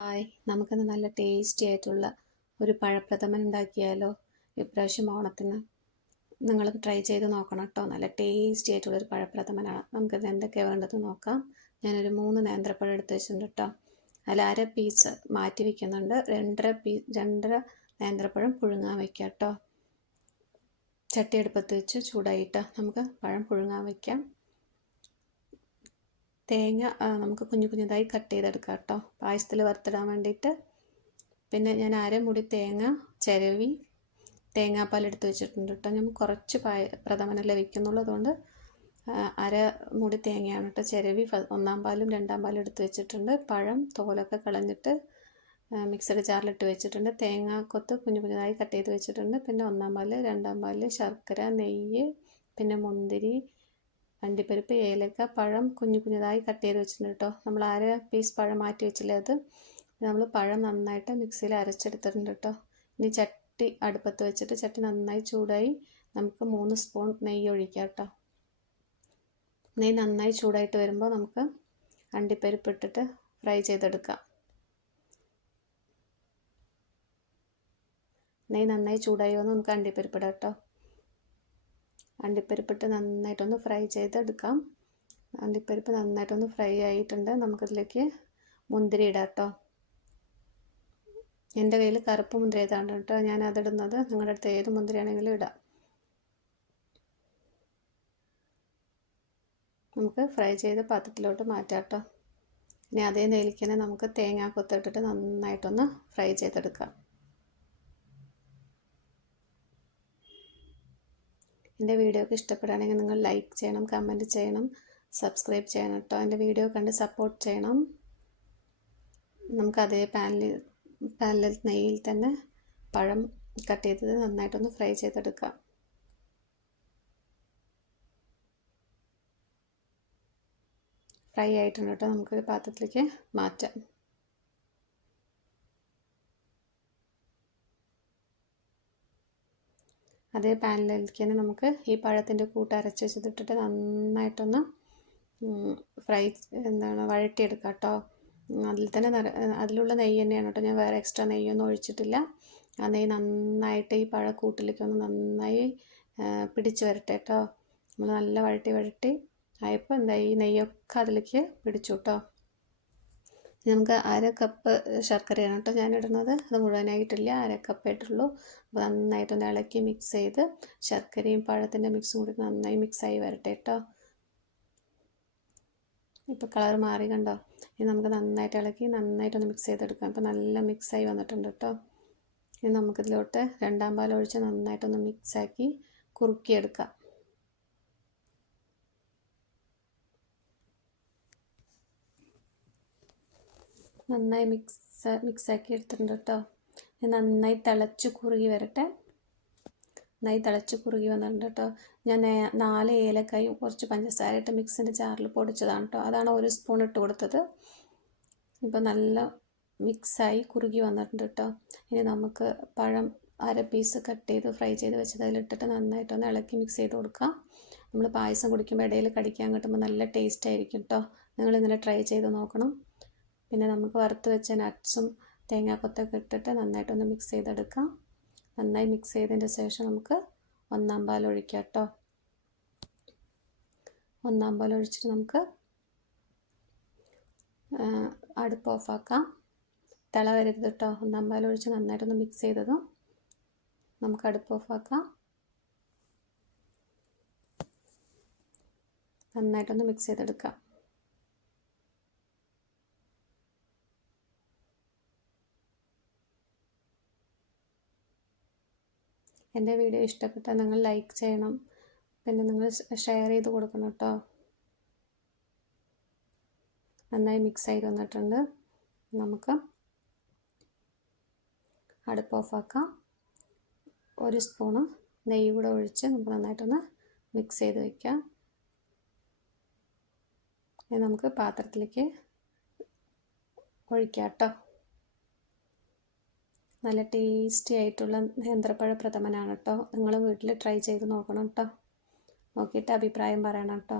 Hi നമുക്കിന്ന് നല്ല tasty ആയിട്ടുള്ള ഒരു പഴപ്രഥമൻ ഉണ്ടാക്കിയാലോ? ഇപ്രാവശ്യം ഓണത്തിന് നിങ്ങൾ ട്രൈ ചെയ്ത് നോക്കണം കേട്ടോ നല്ല ടേസ്റ്റി ആയിട്ടുള്ള ഒരു പഴപ്രഥമനാണ്. നമുക്കിത് എന്തൊക്കെയാണ് വേണ്ടത് നോക്കാം. ഞാനൊരു മൂന്ന് നേന്ത്രപ്പഴം എടുത്ത് വെച്ചിട്ടുണ്ട് കേട്ടോ അതിൽ അര പീസ് മാറ്റി വയ്ക്കുന്നുണ്ട് രണ്ടര പീ രണ്ടര നേന്ത്രപ്പഴം പുഴുങ്ങാൻ വയ്ക്കാം കേട്ടോ ചട്ടി അടുപ്പത്ത് വെച്ച് ചൂടായിട്ട് നമുക്ക് പഴം പുഴുങ്ങാൻ വയ്ക്കാം തേങ്ങ നമുക്ക് കുഞ്ഞു കുഞ്ഞതായി കട്ട് ചെയ്തെടുക്കാം കേട്ടോ. പായസത്തിൽ വറുത്തിടാൻ വേണ്ടിയിട്ട്. പിന്നെ ഞാൻ അരമുടി തേങ്ങ ചിരവി തേങ്ങാപ്പാൽ എടുത്ത് വെച്ചിട്ടുണ്ട് കേട്ടോ. ഞാൻ കുറച്ച് പായ പ്രഥമനല്ലേ വയ്ക്കുന്നുള്ളൂ അതുകൊണ്ട് അര മുടി തേങ്ങയാണ് കേട്ടോ ചിരവി. ഒന്നാം പാലും രണ്ടാം പാലും എടുത്ത് വെച്ചിട്ടുണ്ട്. പഴം തോലൊക്കെ കളഞ്ഞിട്ട് മിക്സഡ് ജാറിലിട്ട് വെച്ചിട്ടുണ്ട്. തേങ്ങ കൊത്ത് കുഞ്ഞു കുഞ്ഞതായി കട്ട് ചെയ്ത് വെച്ചിട്ടുണ്ട്. പിന്നെ ഒന്നാം പാൽ രണ്ടാം പാൽ ശർക്കര നെയ്യ് പിന്നെ മുന്തിരി അണ്ടിപ്പരിപ്പ് ഏലക്ക പഴം കുഞ്ഞു കുഞ്ഞതായി കട്ട് ചെയ്ത് വെച്ചിട്ടുണ്ട് കേട്ടോ നമ്മൾ അര പീസ് പഴം മാറ്റി വെച്ചില്ലേ അത്? നമ്മൾ പഴം നന്നായിട്ട് മിക്സിയിൽ അരച്ചെടുത്തിട്ടുണ്ട് കേട്ടോ ഇനി ചട്ടി അടുപ്പത്ത് വെച്ചിട്ട് ചട്ടി നന്നായി ചൂടായി നമുക്ക് മൂന്ന് സ്പൂൺ നെയ്യ് ഒഴിക്കാം കേട്ടോ നെയ്യ് നന്നായി ചൂടായിട്ട് വരുമ്പോൾ നമുക്ക് അണ്ടിപ്പരിപ്പ് ഇട്ടിട്ട് ഫ്രൈ ചെയ്തെടുക്കാം. നെയ്യ് നന്നായി ചൂടായി വന്ന് നമുക്ക് അണ്ടിപ്പരിപ്പ് ഇടാം കേട്ടോ അണ്ടിപ്പരിപ്പിട്ട് നന്നായിട്ടൊന്ന് ഫ്രൈ ചെയ്തെടുക്കാം. അണ്ടിപ്പരിപ്പ് നന്നായിട്ടൊന്ന് ഫ്രൈ ആയിട്ടുണ്ട്. നമുക്കതിലേക്ക് മുന്തിരി ഇടാം കേട്ടോ. എന്റെ കയ്യിൽ കറുപ്പ് മുന്തിരി ഏതാണ് കേട്ടോ. ഞാൻ അതിടുന്നത്. നിങ്ങളുടെ അടുത്ത് ഏത് മുന്തിരിയാണെങ്കിലും ഇടാം. നമുക്ക് ഫ്രൈ ചെയ്ത് പാത്രത്തിലോട്ട് മാറ്റാം കേട്ടോ. ഇനി അതേ നെയ്യിലേക്ക് നമുക്ക് തേങ്ങ കൊത്തിട്ടിട്ട് നന്നായിട്ടൊന്ന് ഫ്രൈ ചെയ്തെടുക്കാം. എന്റെ വീഡിയോ ഒക്കെ ഇഷ്ടപ്പെടുകയാണെങ്കിൽ നിങ്ങൾ ലൈക്ക് ചെയ്യണം കമന്റ് ചെയ്യണം സബ്സ്ക്രൈബ് ചെയ്യണം കേട്ടോ എന്റെ വീഡിയോ കണ്ട് സപ്പോർട്ട് ചെയ്യണം. നമുക്ക് അതേ പാനിൽ പാനിൽ നെയ്യിൽ തന്നെ പഴം കട്ട് ചെയ്തത് നന്നായിട്ടൊന്ന് ഫ്രൈ ചെയ്തെടുക്കാം. ഫ്രൈ ആയിട്ടുണ്ട് കേട്ടോ നമുക്കൊരു പാത്രത്തിലേക്ക് മാറ്റാം. അതേ പാനിലേക്ക് തന്നെ നമുക്ക് ഈ പഴത്തിന്റെ കൂട്ട് അരച്ച് വെച്ചിട്ടിട്ട് നന്നായിട്ടൊന്ന് ഫ്രൈ എന്താണ് വഴറ്റിയെടുക്കാം കേട്ടോ. അതിൽ തന്നെ അതിലുള്ള നെയ്യ് തന്നെയാണ് കേട്ടോ. ഞാൻ വേറെ എക്സ്ട്രാ നെയ്യൊന്നും ഒഴിച്ചിട്ടില്ല. ആ നെയ്യ് നന്നായിട്ട് ഈ പഴക്കൂട്ടിലേക്ക് ഒന്ന് നന്നായി പിടിച്ച് വരട്ടെ കേട്ടോ. നമ്മൾ നല്ല വഴട്ടി വഴട്ടി ആയപ്പോൾ എന്താ ഈ നെയ്യൊക്കെ അതിലേക്ക് പിടിച്ചു കേട്ടോ. നമുക്ക് അര കപ്പ് ശർക്കരയാണ് കേട്ടോ ഞാനിടുന്നത്. അത് മുഴുവനായിട്ടില്ല അര കപ്പായിട്ടുള്ളൂ. അപ്പോൾ നന്നായിട്ടൊന്ന് ഇളക്കി മിക്സ് ചെയ്ത് ശർക്കരയും പഴത്തിന്റെ മിക്സും കൂടി നന്നായി മിക്സായി വരട്ടെ കേട്ടോ. ഇപ്പോൾ കളർ മാറി കണ്ടോ? ഇനി നമുക്ക് നന്നായിട്ട് ഇളക്കി നന്നായിട്ടൊന്ന് മിക്സ് ചെയ്തെടുക്കാം. ഇപ്പോൾ നല്ല മിക്സായി വന്നിട്ടുണ്ട് കേട്ടോ. ഇനി നമുക്കിതിലോട്ട് രണ്ടാം പാൽ ഒഴിച്ച് നന്നായിട്ടൊന്ന് മിക്സാക്കി കുറുക്കിയെടുക്കാം. നന്നായി മിക്സ് മിക്സാക്കി എടുത്തിട്ടുണ്ട് കേട്ടോ നന്നായി തിളച്ച് കുറുകി വരട്ടെ. നന്നായി തിളച്ച് കുറുകി വന്നിട്ടുണ്ട് കേട്ടോ ഞാൻ നാല് ഏലക്കായും കുറച്ച് പഞ്ചസാര ഇട്ട് മിക്സിന്റെ ജാറിൽ പൊടിച്ചതാണ് കേട്ടോ അതാണ് ഒരു സ്പൂൺ ഇട്ട് കൊടുത്തത്. ഇപ്പോൾ നല്ല മിക്സായി കുറുകി വന്നിട്ടുണ്ട് കേട്ടോ ഇനി നമുക്ക് പഴം അര പീസ് കട്ട് ചെയ്ത് ഫ്രൈ ചെയ്ത് വെച്ചത് അതിലിട്ടിട്ട് നന്നായിട്ടൊന്ന് ഇളക്കി മിക്സ് ചെയ്ത് കൊടുക്കാം. നമ്മൾ പായസം കുടിക്കുമ്പോൾ ഇടയിൽ കടിക്കാൻ കിട്ടുമ്പോൾ നല്ല ടേസ്റ്റ് ആയിരിക്കും കേട്ടോ നിങ്ങളിങ്ങനെ ട്രൈ ചെയ്ത് നോക്കണം. പിന്നെ നമുക്ക് വറുത്ത് വെച്ച നട്ട്സും തേങ്ങാക്കൊത്തൊക്കെ ഇട്ടിട്ട് നന്നായിട്ടൊന്ന് മിക്സ് ചെയ്തെടുക്കാം. നന്നായി മിക്സ് ചെയ്തതിന്റെ ശേഷം നമുക്ക് ഒന്നാം പാൽ ഒഴിക്കാം കേട്ടോ ഒന്നാം പാൽ ഒഴിച്ചിട്ട് നമുക്ക് അടുപ്പ് ഓഫാക്കാം തിള വരരുത് കേട്ടോ ഒന്നാം പാൽ ഒഴിച്ച് നന്നായിട്ടൊന്ന് മിക്സ് ചെയ്തതും നമുക്ക് അടുപ്പ് ഓഫാക്കാം നന്നായിട്ടൊന്ന് മിക്സ് ചെയ്തെടുക്കാം. എന്റെ വീഡിയോ ഇഷ്ടപ്പെട്ടാൽ നിങ്ങൾ ലൈക്ക് ചെയ്യണം. പിന്നെ നിങ്ങൾ ഷെയർ ചെയ്ത് കൊടുക്കണം കേട്ടോ. നന്നായി മിക്സ് ആയി വന്നിട്ടുണ്ട്. നമുക്ക് അടുപ്പ് ഓഫാക്കാം ഒരു സ്പൂണ് നെയ്യ് കൂടെ ഒഴിച്ച് നമുക്ക് നന്നായിട്ടൊന്ന് മിക്സ് ചെയ്ത് വയ്ക്കാം നമുക്ക് പാത്രത്തിലേക്ക് ഒഴിക്കാം കേട്ടോ. നല്ല ടേസ്റ്റി ആയിട്ടുള്ള നേന്ത്രപ്പഴ പ്രഥമനാണ് കേട്ടോ നിങ്ങൾ വീട്ടിൽ ട്രൈ ചെയ്ത് നോക്കണം കേട്ടോ നോക്കിയിട്ട് അഭിപ്രായം പറയണം കേട്ടോ